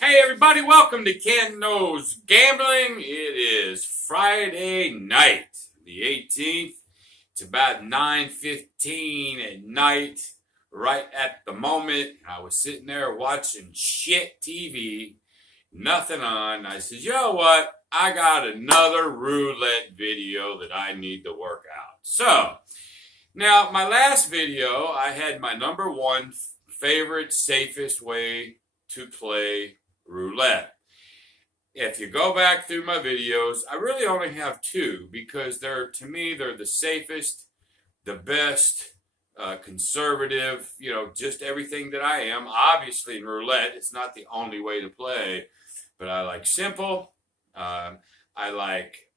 Hey everybody, welcome to Ken Knows Gambling. It is Friday night, the 18th. It's about 9:15 at night, right at the moment. I was sitting there watching shit TV, nothing on. I said, you know what? I got another roulette video that I need to work out. So, now my last video, I had my number one favorite, safest way to play roulette. If you go back through my videos, I really only have two because to me, they're the safest, the best, conservative, just everything that I am. Obviously, in roulette, it's not the only way to play, but I like simple. I like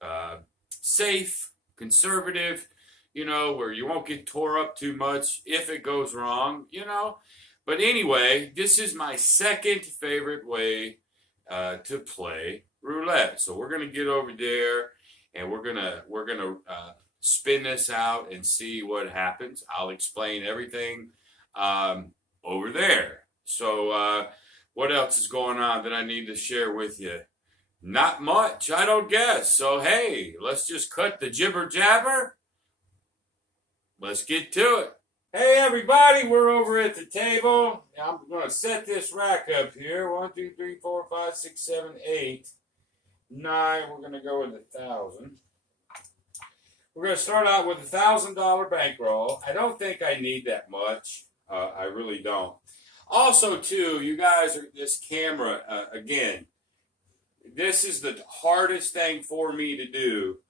safe, conservative, where you won't get tore up too much if it goes wrong, But anyway, this is my second favorite way to play roulette. So we're gonna get over there and we're gonna spin this out and see what happens. I'll explain everything over there. So what else is going on that I need to share with you? Not much, I don't guess. So hey, let's just cut the jibber jabber. Let's get to it. Hey everybody, we're over at the table. Now I'm going to set this rack up here. 1, 2, 3, 4, 5, 6, 7, 8, 9. We're going to go with 1,000. We're going to start out with a $1,000 bankroll. I don't think I need that much. I really don't. Also, too, you guys are this camera again. This is the hardest thing for me to do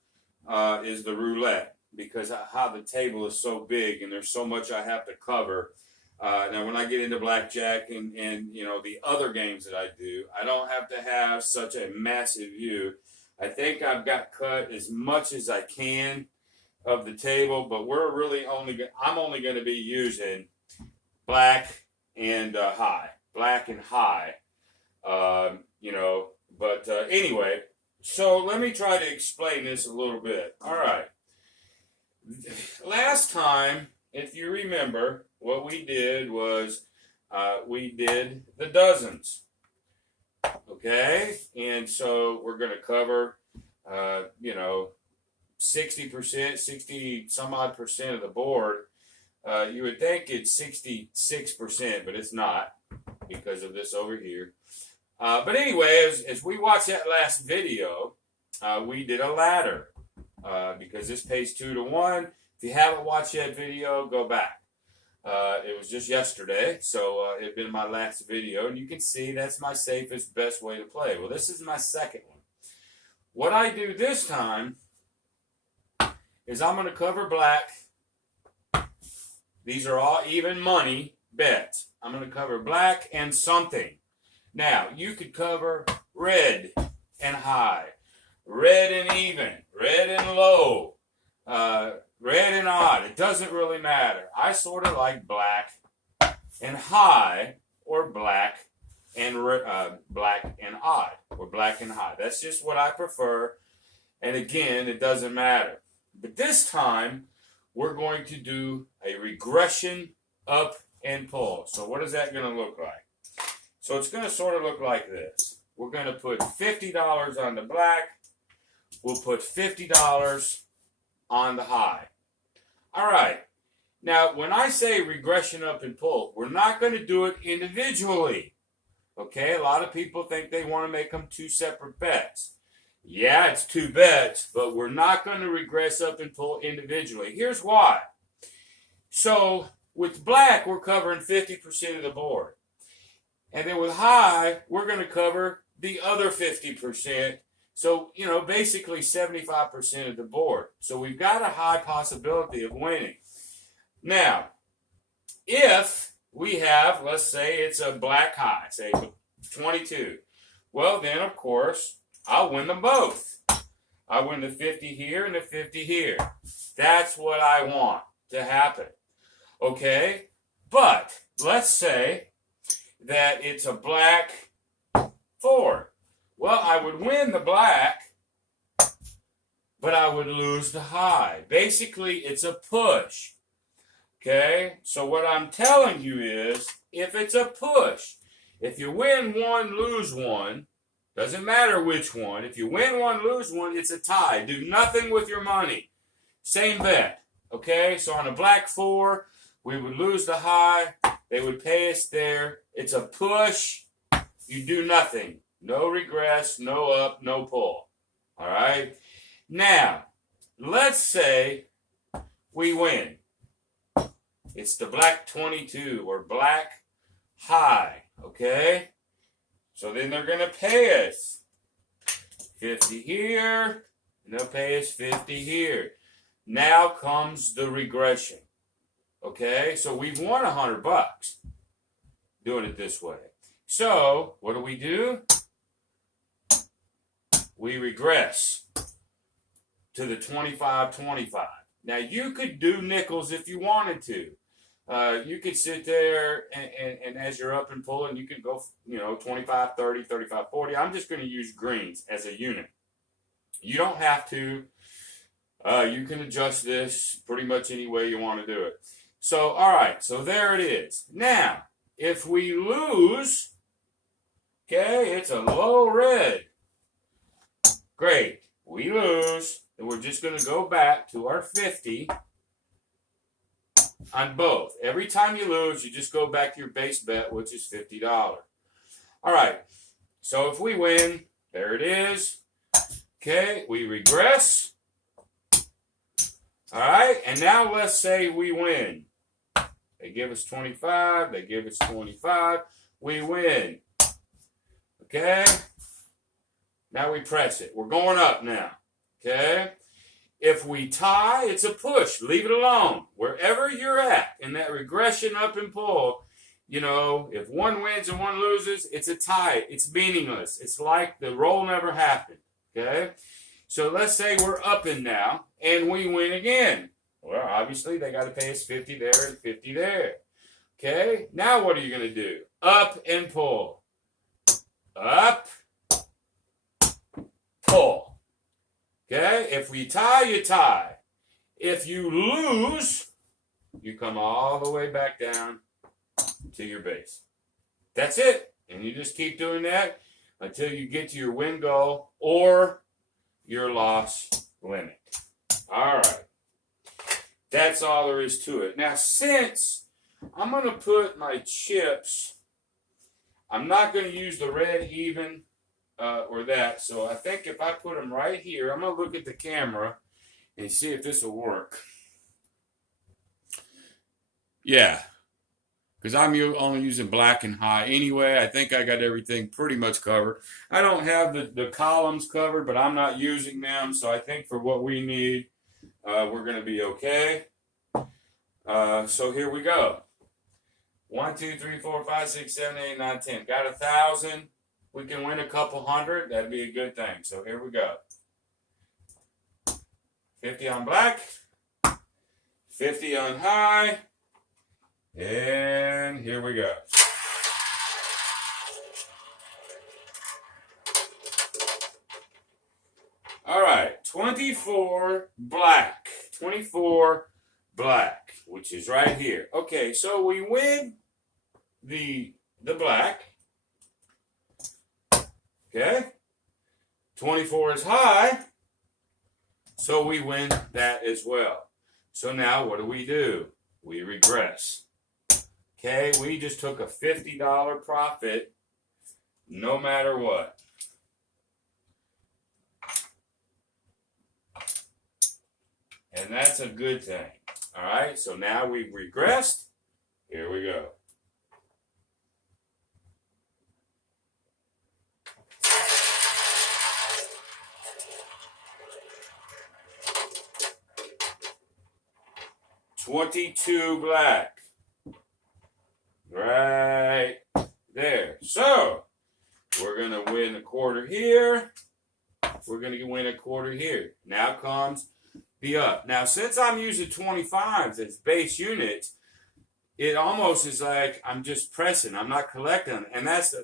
is the roulette. Because how the table is so big and there's so much I have to cover. Now, when I get into blackjack and the other games that I do, I don't have to have such a massive view. I think I've got cut as much as I can of the table, but I'm only going to be using black and high, But anyway, so let me try to explain this a little bit. All right. Last time, if you remember, what we did was we did the dozens. Okay? And so we're going to cover, 60%, 60 some odd percent of the board. You would think it's 66%, but it's not because of this over here. But anyway, as we watched that last video, we did a ladder. Because this pays 2 to 1. If you haven't watched that video, go back. It was just yesterday, so it had been my last video, and you can see that's my safest, best way to play. Well, this is my second one. What I do this time is I'm going to cover black. These are all even money bets. I'm going to cover black and something. Now, you could cover red and high. Red and even, red and low, red and odd. It doesn't really matter. I sort of like black and high, or black and odd, or black and high. That's just what I prefer. And again, it doesn't matter. But this time, we're going to do a regression up and pull. So what is that going to look like? So it's going to sort of look like this. We're going to put $50 on the black. We'll put $50 on the high. All right. Now, when I say regression up and pull, we're not going to do it individually. Okay? A lot of people think they want to make them two separate bets. Yeah, it's two bets, but we're not going to regress up and pull individually. Here's why. So, with black, we're covering 50% of the board. And then with high, we're going to cover the other 50%. So, basically 75% of the board. So we've got a high possibility of winning. Now, if we have, let's say it's a black high, say 22. Well, then, of course, I'll win them both. I win the 50 here and the 50 here. That's what I want to happen. Okay? But let's say that it's a black 4. Well, I would win the black, but I would lose the high. Basically, it's a push. Okay? So what I'm telling you is, if it's a push, If you win one, lose one, doesn't matter which one. If you win one, lose one, it's a tie. Do nothing with your money. Same bet. Okay, so on a black 4, we would lose the high. They would pay us there. It's a push. You do nothing. No regress, no up, no pull. All right? Now, let's say we win. It's the black 22 or black high. Okay? So then they're going to pay us 50 here, and they'll pay us 50 here. Now comes the regression. Okay? So we've won $100 doing it this way. So, what do? We regress to the 25-25. Now, you could do nickels if you wanted to. You could sit there and as you're up and pulling, you could go, 25, 30, 35, 40. I'm just going to use greens as a unit. You don't have to. You can adjust this pretty much any way you want to do it. So, all right. So, there it is. Now, if we lose, okay, it's a low red. Great. We lose. And we're just going to go back to our 50 on both. Every time you lose, you just go back to your base bet, which is $50. All right. So if we win, there it is. Okay, we regress. All right, and now let's say we win. They give us 25. They give us 25. We win. Okay. Now we press it. We're going up now. Okay. If we tie, it's a push. Leave it alone. Wherever you're at in that regression up and pull, if one wins and one loses, it's a tie. It's meaningless. It's like the roll never happened. Okay? So let's say we're up and now, and we win again. Well, obviously, they got to pay us 50 there and 50 there. Okay? Now what are you going to do? Up and pull. Up. Pull. Okay, if we tie, you tie. If you lose, you come all the way back down to your base. That's it. And you just keep doing that until you get to your win goal or your loss limit. All right. That's all there is to it. Now, since I'm going to put my chips, I'm not going to use the red even. Or that. So I think if I put them right here, I'm going to look at the camera and see if this will work. Yeah. Because I'm only using black and high anyway. I think I got everything pretty much covered. I don't have the columns covered, but I'm not using them. So I think for what we need, we're going to be okay. So here we go. 1, 2, 3, 4, 5, 6, 7, 8, 9, 10. Got 1,000. We can win a couple hundred. That'd be a good thing. So here we go. 50 on black. 50 on high. And here we go. All right. 24 black. 24 black, which is right here. Okay, so we win the black. Okay, 24 is high, so we win that as well. So now what do? We regress. Okay, we just took a $50 profit no matter what. And that's a good thing. All right, so now we've regressed. Here we go. $22 black. Right there. So, we're going to win a quarter here. We're going to win a quarter here. Now comes the up. Now, since I'm using 25s as base units, it almost is like I'm just pressing. I'm not collecting. And that's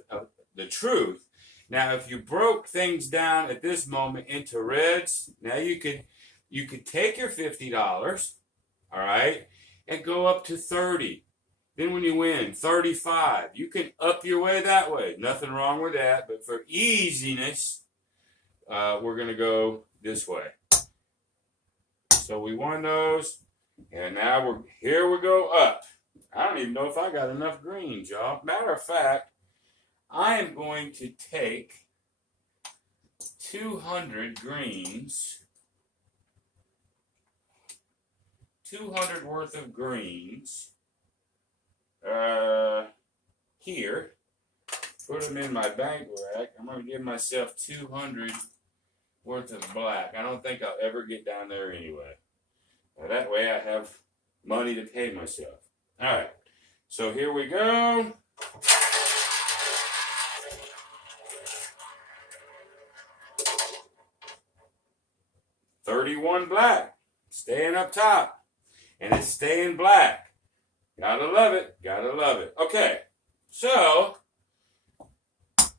the truth. Now, if you broke things down at this moment into reds, now you could take your $50, all right, and go up to 30. Then when you win, 35. You can up your way that way. Nothing wrong with that. But for easiness, we're going to go this way. So we won those. And now here we go up. I don't even know if I got enough greens, y'all. Matter of fact, I am going to take 200 greens. 200 worth of greens. Here, put them in my bank rack. I'm going to give myself 200 worth of black. I don't think I'll ever get down there anyway. Now, that way I have money to pay myself. All right, so here we go. $31 black, staying up top, and it's staying black. Gotta love it. Gotta love it. Okay. So,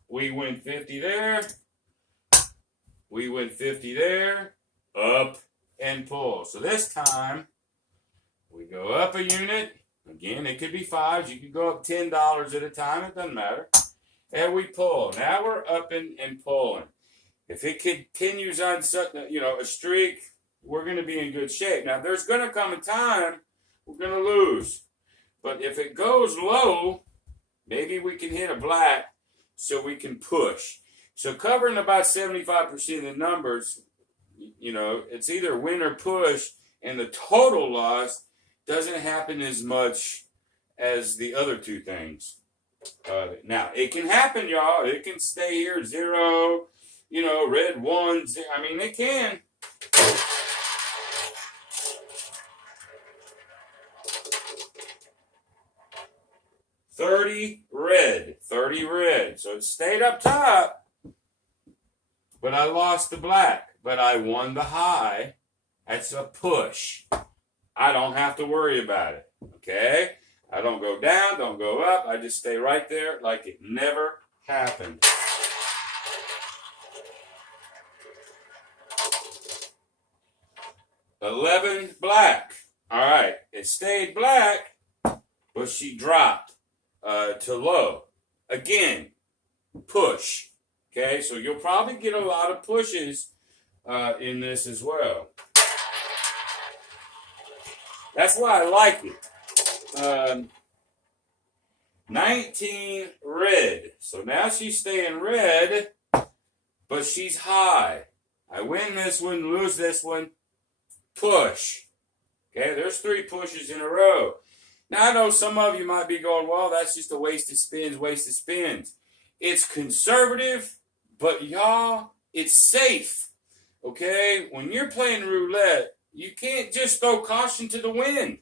we win 50 there. We win 50 there. Up and pull. So this time, we go up a unit. Again, it could be fives. You could go up $10 at a time. It doesn't matter. And we pull. Now we're upping and pulling. If it continues on a streak, we're going to be in good shape. Now, there's going to come a time we're going to lose. But if it goes low, maybe we can hit a black so we can push. So covering about 75% of the numbers, it's either win or push, and the total loss doesn't happen as much as the other two things. Now, it can happen, y'all. It can stay here, 0, red 1, 0. I mean, it can. $30 red. So it stayed up top, but I lost the black. But I won the high. That's a push. I don't have to worry about it. Okay? I don't go down, don't go up. I just stay right there like it never happened. $11 black. All right. It stayed black, but she dropped to low. Again, push. Okay, so you'll probably get a lot of pushes in this as well. That's why I like it. 19 red. So now she's staying red, but she's high. I win this one, lose this one, push. Okay, there's 3 pushes in a row. Now, I know some of you might be going, well, that's just a waste of spins. It's conservative, but y'all, it's safe. Okay? When you're playing roulette, you can't just throw caution to the wind.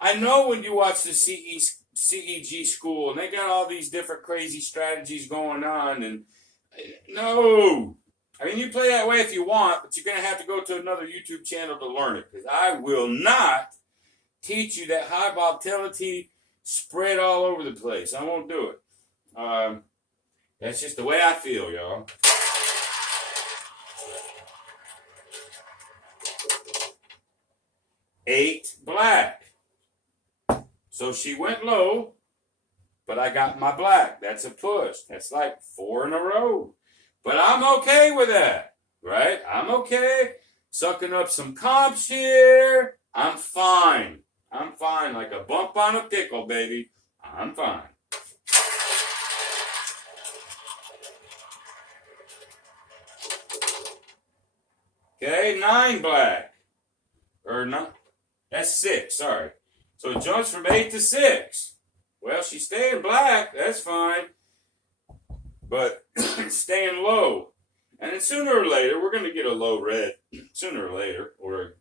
I know when you watch the CEG school, and they got all these different crazy strategies going on, and no. I mean, you play that way if you want, but you're going to have to go to another YouTube channel to learn it, because I will not teach you that high volatility spread all over the place. I won't do it. That's just the way I feel, y'all. $8 black. So she went low, but I got my black. That's a push. That's like 4 in a row. But I'm okay with that, right? I'm okay. Sucking up some comps here. I'm fine. I'm fine. Like a bump on a pickle, baby. I'm fine. Okay, 9 black. Or not. That's 6, sorry. So it jumps from 8 to 6. Well, she's staying black. That's fine. But it's staying low. And then sooner or later, we're going to get a low red. Sooner or later. Or,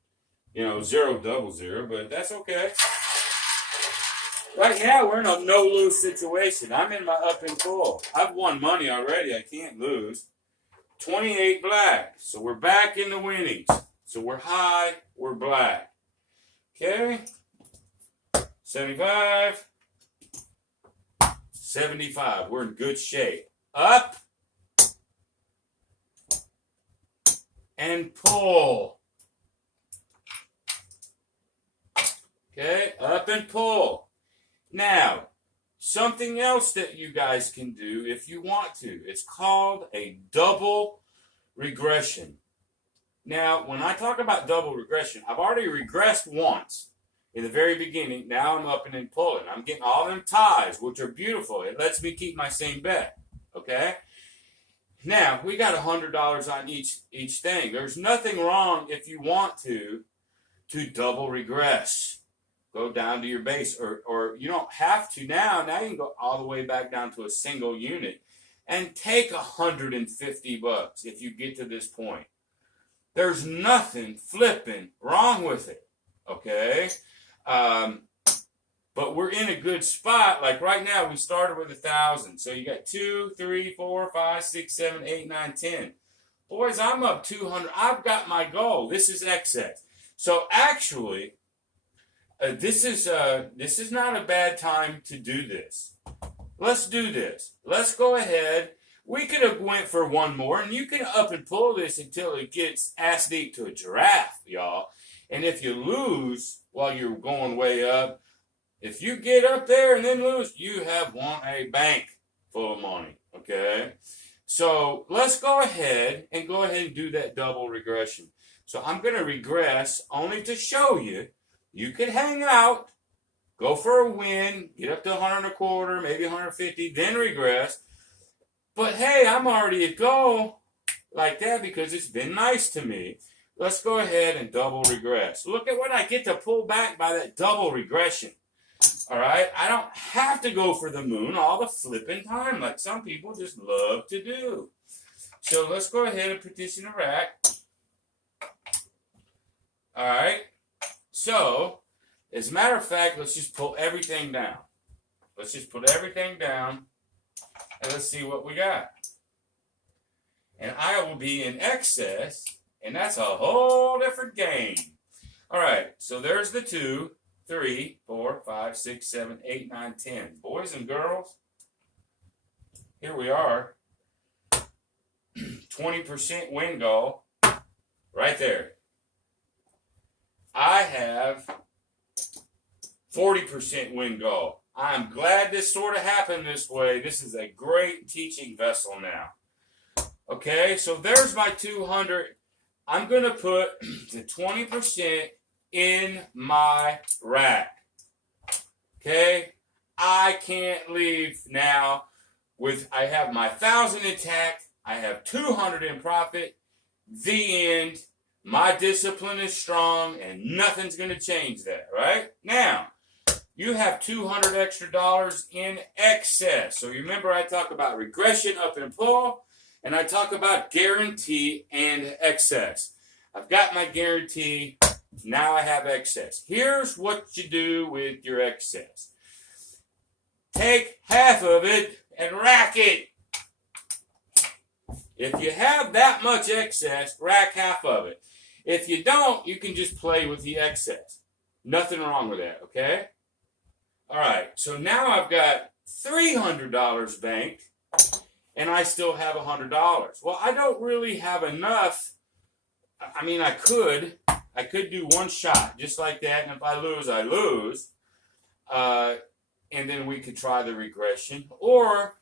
0 double 0. But that's okay. Right now, we're in a no-lose situation. I'm in my up and pull. I've won money already. I can't lose. 28 black. So we're back in the winnings. So we're high. We're black. Okay. 75. 75. We're in good shape. Up. And pull. Okay. Up and pull. Now, something else that you guys can do if you want to. It's called a double regression. Now, when I talk about double regression, I've already regressed once in the very beginning. Now I'm upping and pulling. I'm getting all them ties, which are beautiful. It lets me keep my same bet. Okay? Now, we got $100 on each thing. There's nothing wrong if you want to double regress. Go down to your base, or you don't have to now. Now you can go all the way back down to a single unit and take $150 if you get to this point. There's nothing flipping wrong with it, okay? But we're in a good spot. Like right now, we started with 1,000. So you got 2, 3, 4, 5, 6, 7, 8, 9, 10. Boys, I'm up 200. I've got my goal. This is excess. So actually, this is not a bad time to do this. Let's do this. Let's go ahead. We could have went for one more, and you can up and pull this until it gets ass deep to a giraffe, y'all. And if you lose while you're going way up, if you get up there and then lose, you have won a bank full of money, okay? So let's go ahead and do that double regression. So I'm going to regress only to show you. You could hang out, go for a win, get up to 125, maybe 150, then regress. But hey, I'm already at goal like that because it's been nice to me. Let's go ahead and double regress. Look at what I get to pull back by that double regression. All right? I don't have to go for the moon all the flipping time like some people just love to do. So let's go ahead and put this in a rack. All right? So, as a matter of fact, let's just pull everything down. Let's just put everything down. And let's see what we got. And I will be in excess, and that's a whole different game. All right, so there's the 2, 3, 4, 5, 6, 7, 8, 9, 10. Boys and girls, here we are. 20% win goal right there. I have 40% win goal. I'm glad this sort of happened this way. This is a great teaching vessel now. Okay, so there's my 200. I'm going to put the 20% in my rack. Okay, I can't leave now with, I have my 1,000 intact. I have 200 in profit. The end. My discipline is strong and nothing's going to change that, right? Now, you have $200 extra in excess. So remember I talk about regression, up and pull, and I talk about guarantee and excess. I've got my guarantee. Now I have excess. Here's what you do with your excess. Take half of it and rack it. If you have that much excess, rack half of it. If you don't, you can just play with the excess. Nothing wrong with that, okay? All right, so now I've got $300 banked, and I still have $100. Well, I don't really have enough. I mean, I could do one shot just like that, and if I lose, I lose. And then we could try the regression, or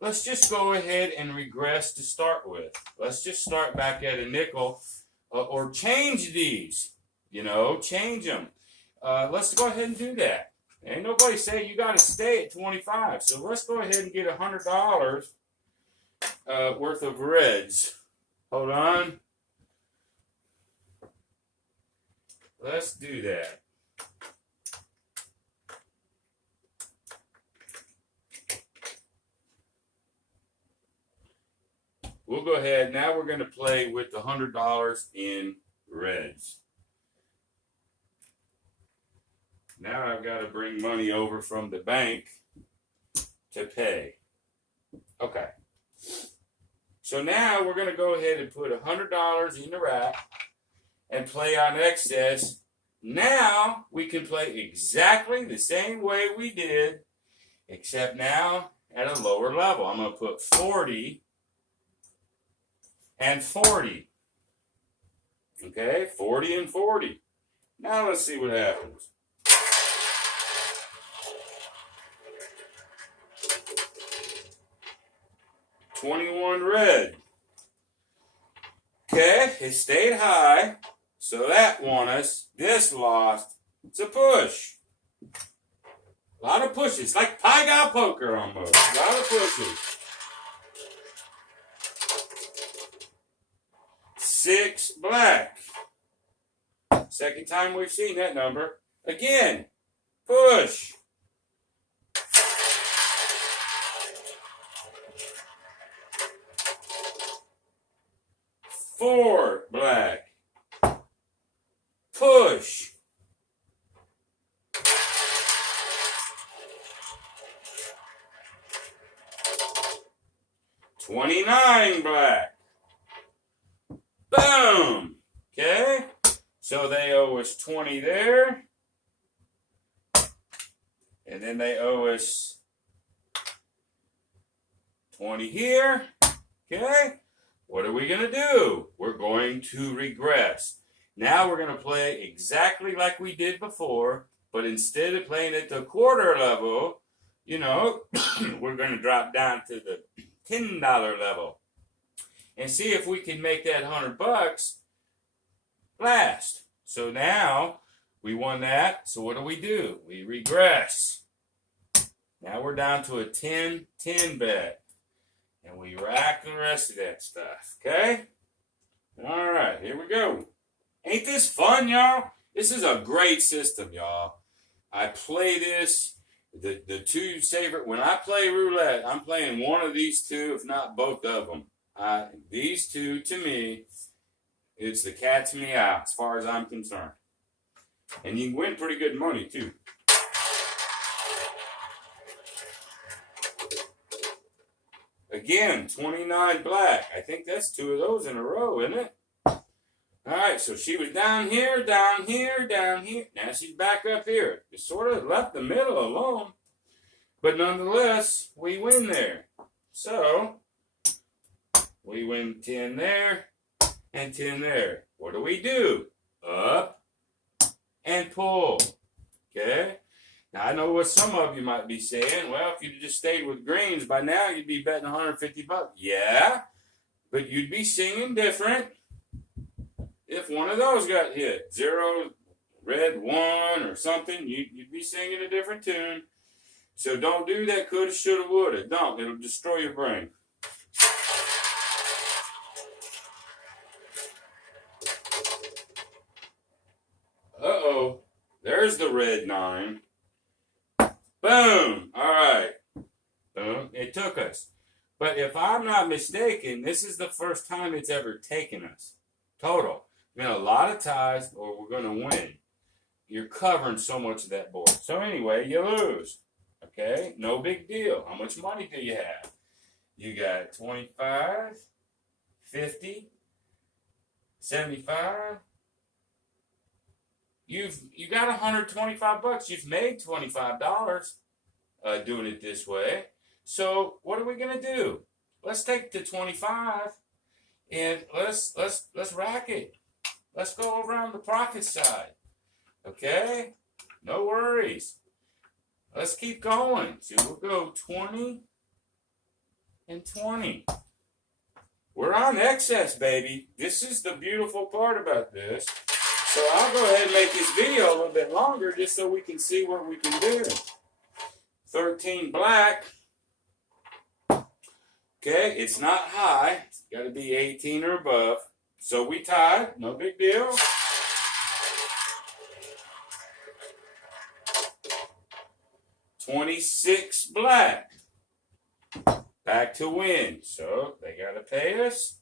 let's just go ahead and regress to start with. Let's just start back at a nickel, or change these. Change them. Let's go ahead and do that. Ain't nobody say you got to stay at 25. So let's go ahead and get $100 worth of reds. Hold on. Let's do that. We'll go ahead. Now we're going to play with the $100 in reds. Now I've got to bring money over from the bank to pay. Okay. So now we're going to go ahead and put $100 in the rack and play on excess. Now we can play exactly the same way we did, except now at a lower level. I'm going to put 40 and 40. Okay, 40 and 40. Now let's see what happens. 21 red. Okay, it stayed high, so that won us. This lost. It's a push. A lot of pushes, like pie guy poker almost. A lot of pushes. 6 black. Second time we've seen that number. Again, push. 4 black. Push. 29 black. Boom. Okay. So they owe us 20 there. And then they owe us 20 here. Okay. What are we going to do? We're going to regress. Now we're going to play exactly like we did before, but instead of playing at the quarter level, you know, we're going to drop down to the $10 level and see if we can make that $100 last. So now we won that. So what do? We regress. Now we're down to a 10 bet. And we rack the rest of that stuff. Okay? All right, here we go. Ain't this fun, y'all? This is a great system, y'all. I play this. The two favorite, when I play roulette, I'm playing one of these two, if not both of them. These two, to me, it's the cat's meow, as far as I'm concerned. And you can win pretty good money, too. Again, 29 black. I think that's 2 of those in a row, isn't it? All right, so she was down here, down here, down here. Now she's back up here. Just sort of left the middle alone. But nonetheless, we win there. So, we win 10 there and 10 there. What do? Up and pull. Okay? Now, I know what some of you might be saying. Well, if you just stayed with greens, by now you'd be betting $150. Yeah, but you'd be singing different if one of those got hit. 0, red 1 or something, you'd be singing a different tune. So don't do that coulda, shoulda, woulda. Don't. It'll destroy your brain. Uh-oh. There's the red 9. Boom. All right. Boom. It took us. But if I'm not mistaken, this is the first time it's ever taken us. Total. Been a lot of ties, or we're going to win. You're covering so much of that board. So anyway, you lose. Okay? No big deal. How much money do you have? You got 25, 50, 75. You got $125. You've made $25 doing it this way. So what are we gonna do? Let's take the 25 and let's rack it. Let's go around the profit side. Okay? No worries. Let's keep going. So we'll go 20 and 20. We're on excess, baby. This is the beautiful part about this. So I'll go ahead and make this video a little bit longer just so we can see what we can do. 13 black. Okay, it's not high. It's got to be 18 or above. So we tied. No big deal. $26 black. Back to win. So they got to pay us.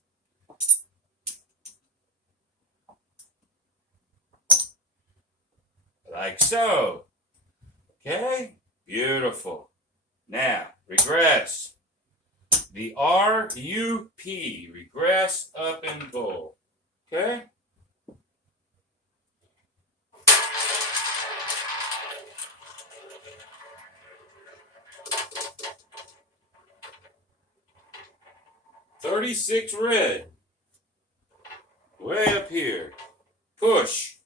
Like so. Okay? Beautiful. Now, regress. The RUP. Regress, up, and bull. Okay? $36 red. Way up here. Push.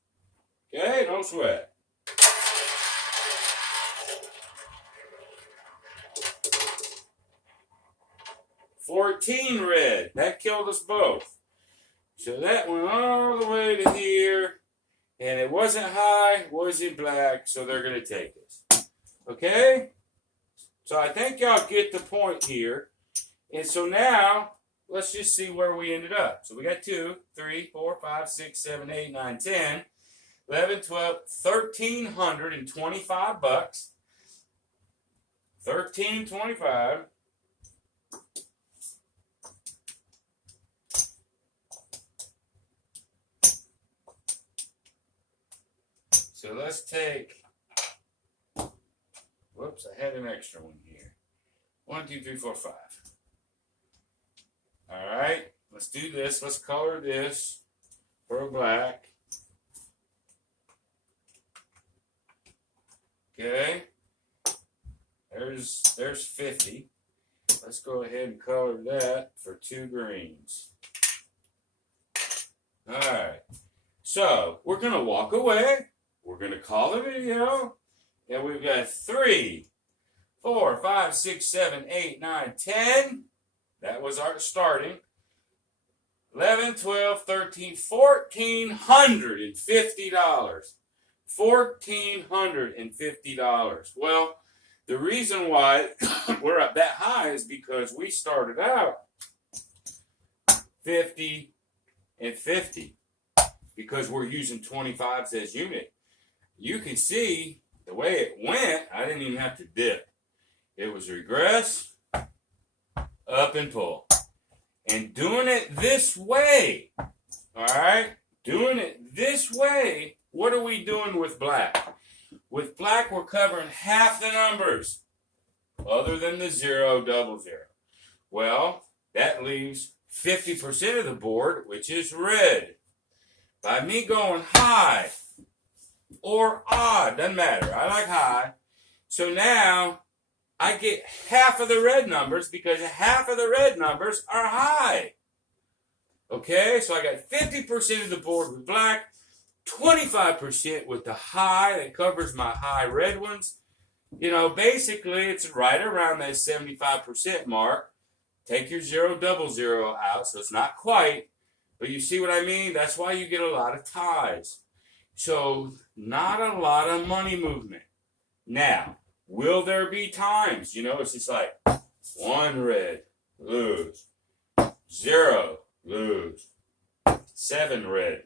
Okay, don't sweat. 14 red. That killed us both. So that went all the way to here. And it wasn't high, wasn't black, so they're going to take us. Okay? So I think y'all get the point here. And so now, let's just see where we ended up. So we got 2, 3, 4, 5, 6, 7, 8, 9, 10, 11, 12, $1,325 bucks. $1,325. So let's take, whoops, I had an extra one here. 1, 2, 3, 4, 5. All right, let's do this. Let's color this for black. Okay, there's 50. Let's go ahead and color that for 2 greens. All right, so we're gonna walk away. We're going to call the video, and we've got 3, 4, 5, 6, 7, 8, 9, 10. That was our starting. 11, 12, 13, $1,450. $1,450. Well, the reason why we're up that high is because we started out 50 and 50 because we're using 25s as unit. You can see the way it went, I didn't even have to dip. It was regress, up and pull. And doing it this way, all right? Doing it this way, what are we doing with black? With black, we're covering half the numbers, other than the 0, double 0. Well, that leaves 50% of the board, which is red. By me going high, or odd, doesn't matter. I like high. So now I get half of the red numbers because half of the red numbers are high. Okay, so I got 50% of the board with black, 25% with the high that covers my high red ones. You know, basically it's right around that 75% mark. Take your 0, double 0 out, so it's not quite. But you see what I mean? That's why you get a lot of ties. So, not a lot of money movement. Now, will there be times, you know, it's just like 1 red, lose, 0, lose, 7 red,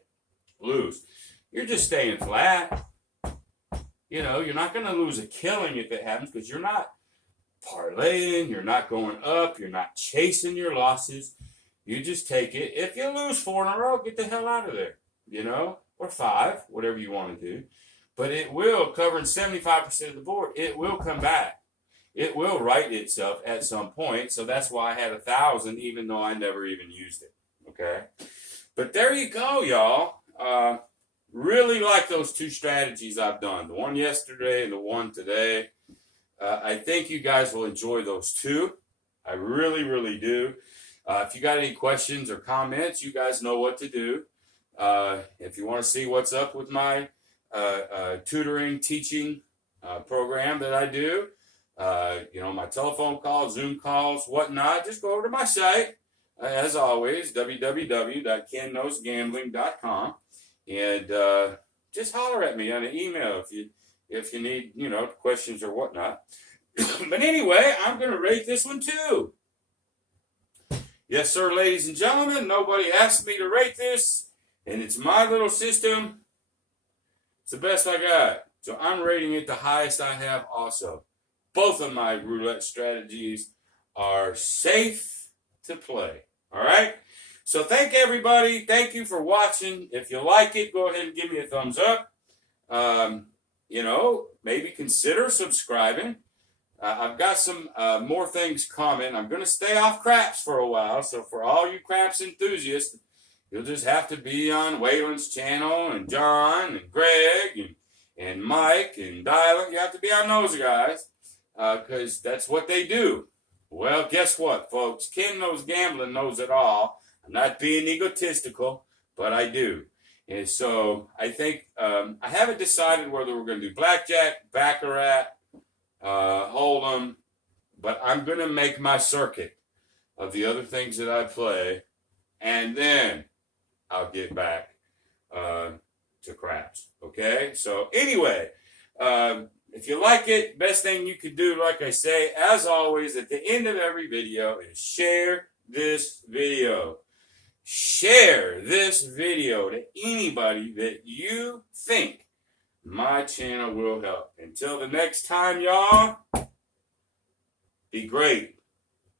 lose. You're just staying flat. You know, you're not going to lose a killing if it happens because you're not parlaying, you're not going up, you're not chasing your losses. You just take it. If you lose 4 in a row, get the hell out of there, you know. Or 5, whatever you want to do. But it will, covering 75% of the board, it will come back. It will right itself at some point. So that's why I had 1,000, even though I never even used it. Okay? But there you go, y'all. Really like those 2 strategies I've done. The one yesterday and the one today. I think you guys will enjoy those 2. I really, really do. If you got any questions or comments, you guys know what to do. If you want to see what's up with my tutoring, teaching program that I do, you know, my telephone calls, Zoom calls, whatnot, just go over to my site, as always, www.kenknowsgambling.com, and just holler at me on an email if you need, you know, questions or whatnot. But anyway, I'm going to rate this one too. Yes, sir, ladies and gentlemen, nobody asked me to rate this. And it's my little system. It's the best I got. So I'm rating it the highest I have also. Both of my roulette strategies are safe to play. All right? So thank everybody. Thank you for watching. If you like it, go ahead and give me a thumbs up. You know, maybe consider subscribing. I've got some more things coming. I'm going to stay off craps for a while. So for all you craps enthusiasts, you'll just have to be on Waylon's channel, and John, and Greg, and Mike, and Dylan. You have to be on those guys, because that's what they do. Well, guess what, folks? Ken Knows Gambling knows it all. I'm not being egotistical, but I do. And so I think I haven't decided whether we're going to do blackjack, baccarat, hold'em, but I'm going to make my circuit. of the other things that I play, and then I'll get back to craps. Okay? So anyway, if you like it, best thing you could do, like I say, as always, at the end of every video is share this video. Share this video to anybody that you think my channel will help. Until the next time, y'all, be great.